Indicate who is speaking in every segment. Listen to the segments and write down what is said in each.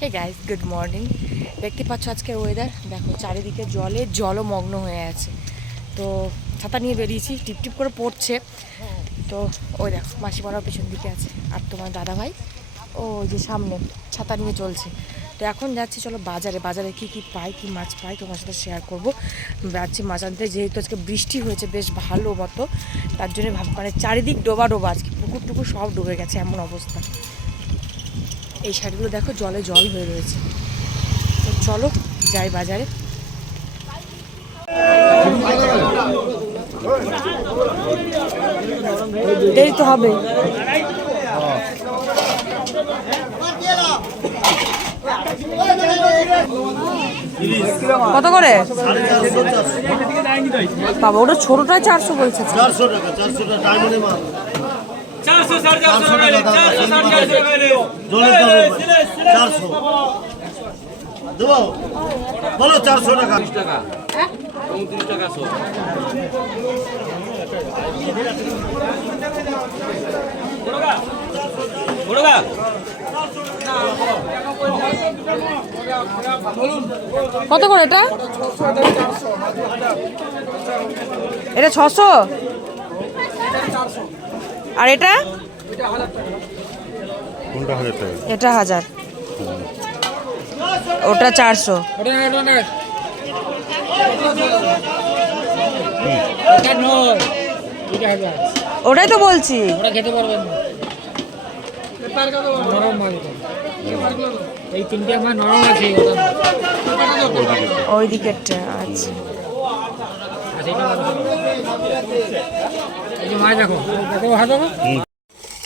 Speaker 1: Hey guys good morning দেখতে পাচ্ছ আজকের ওয়েদার দেখো, চারিদিকে জলে জলমগ্ন হয়ে আছে। তো ছাতা নিয়ে বেরিয়েছি, টিপ টিপ করে পড়ছে। তো ওই দেখো, মাসিমারাও পেছন দিকে আছে, আর তোমার দাদা ভাই ও যে সামনে, ছাতা নিয়ে চলছে। তো এখন যাচ্ছি, চলো বাজারে। বাজারে কি কি পাই, কি মাছ পাই, তোমার সাথে শেয়ার করব। যাচ্ছি মাছ আনতে, যেহেতু আজকে বৃষ্টি হয়েছে বেশ ভালো মতো, তার জন্য ভাব মানে চারিদিক ডোবা ডোবা, আজকে পুকুর টুকুর সব ডুবে গেছে, এমন অবস্থা। এই শাড়িগুলো দেখো জলে জল হয়ে রয়েছে। তো চলো যাই বাজারে। দেরি তো হবে। কত করে? বাবা, ওটা ছোটটা চারশো বলছে।
Speaker 2: চারশো টাকা চারশো টাকা
Speaker 3: চারশো টাকা টাকা
Speaker 1: কত করে এটা? এটা ছশো? আর এটা? এটা হাজার। ওটা চারশো। ওটাই তো বলছি। ওই দিকেরটা আচ্ছা।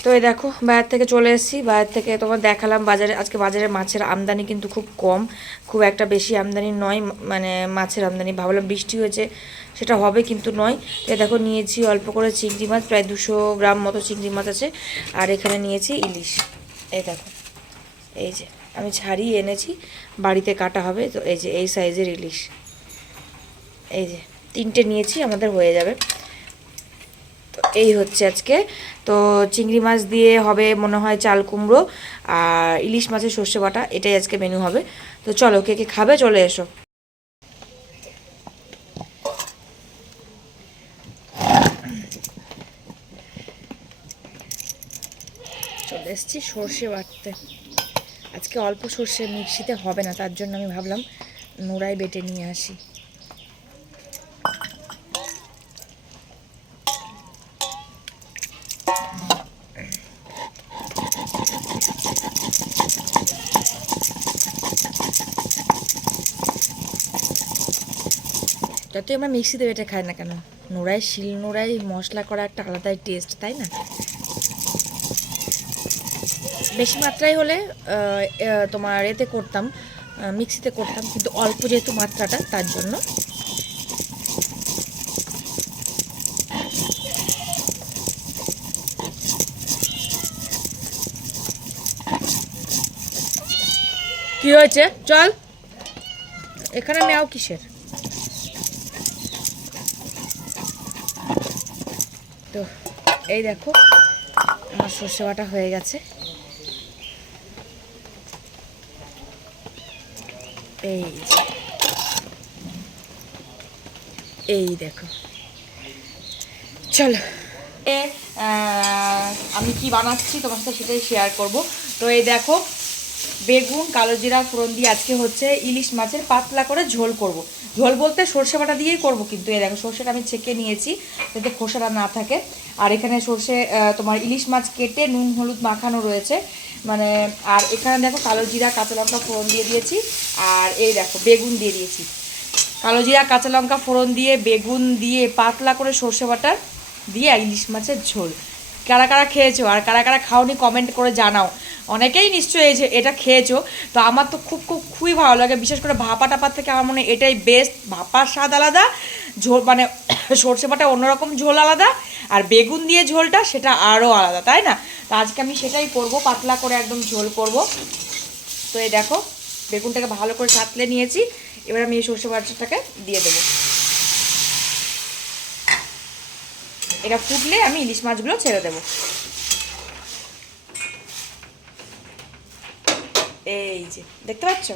Speaker 1: তো এই দেখো বাইরে থেকে চলে এসেছি। বাইরে থেকে তোমার দেখালাম বাজারে আজকে বাজারে মাছের আমদানি কিন্তু খুব কম। খুব একটা বেশি আমদানি নয় মানে মাছের আমদানি। ভাবলাম বৃষ্টি হয়েছে সেটা হবে কিন্তু নয়। তো দেখো নিয়েছি অল্প করে চিংড়ি মাছ প্রায় দুশো গ্রাম মতো চিংড়ি মাছ আছে। আর এখানে নিয়েছি ইলিশ। এই দেখো এই যে আমি ছাড়িয়ে এনেছি। বাড়িতে কাটা হবে তো এই যে এই সাইজের ইলিশ। এই যে তিনটে নিয়েছি আমাদের হয়ে যাবে। তো এই হচ্ছে আজকে। তো চিংড়ি মাছ দিয়ে হবে মনে হয় চাল কুমড়ো আর ইলিশ মাছের সর্ষে বাটা, এটাই আজকে মেনু হবে। তো চলো, কে কে খাবে চলে এসো। চলে এসছি সর্ষে বাটতে। আজকে অল্প সর্ষে মিক্সিতে হবে না, তার জন্য আমি ভাবলাম নোড়ায় বেটে নিয়ে আসি। যতই আমরা মিক্সিতে বেটে খাই না কেন? নোড়ায় শিল নোড়ায় মশলা করা একটা আলাদাই টেস্ট তাই না? বেশি মাত্রায় হলে তোমার এতে করতাম মিক্সিতে করতাম, কিন্তু অল্প যেহেতু মাত্রাটা, তার জন্য। কি হয়েছে? চল। এখানে নেও কিসের? তো এই দেখো, আমার সর্ষে বাটা হয়ে গেছে। এই এই দেখো। চলো। এ আমি কি বানাচ্ছি? তোমার সাথে সেটাই শেয়ার করব। তো এই দেখো বেগুন, কালো জিরা, ফোড়ন দিয়ে আজকে হচ্ছে ইলিশ মাছের পাতলা করে ঝোল করব। ঝোল বলতে সর্ষে বাটা দিয়েই করব, কিন্তু এই দেখো সর্ষেটা আমি ছেঁকে নিয়েছি যাতে খোসাটা না থাকে। আর এখানে সর্ষে তোমার ইলিশ মাছ কেটে নুন, হলুদ মাখানো রয়েছে। মানে আর এখানে দেখো কালো জিরা, কাঁচা লঙ্কা ফোড়ন দিয়ে দিয়েছি। আর এই দেখো বেগুন দিয়ে দিয়েছি। কালো জিরা, কাঁচা লঙ্কা ফোড়ন দিয়ে, বেগুন দিয়ে পাতলা করে সর্ষে বাটার দিয়ে ইলিশ মাছের ঝোল। কারা কারা খেয়েছো? আর কারা কারা খাওনি কমেন্ট করে জানাও। অনেকেই নিশ্চয়ই যে এটা খেয়েছো, তো আমার তো খুব খুব, খুবই ভালো লাগে। বিশেষ করে ভাপা টাপার থেকে আমার মনে হয় এটাই বেস্ট ভাপার স্বাদ আলাদা, ঝোল মানে সর্ষে বাটা অন্যরকম ঝোল আলাদা, আর বেগুন দিয়ে ঝোলটা সেটা আরও আলাদা, তাই না? তো আজকে আমি সেটাই করব, পাতলা করে একদম ঝোল করব। তো এই দেখো, বেগুনটাকে ভালো করে সাতলে নিয়েছি, এবার আমি এই সর্ষে বাটাটাকে দিয়ে দেবো। এটা ফুটলে আমি ইলিশ মাছগুলো ছেড়ে দেবো। এই যে দেখতে পাচ্ছ?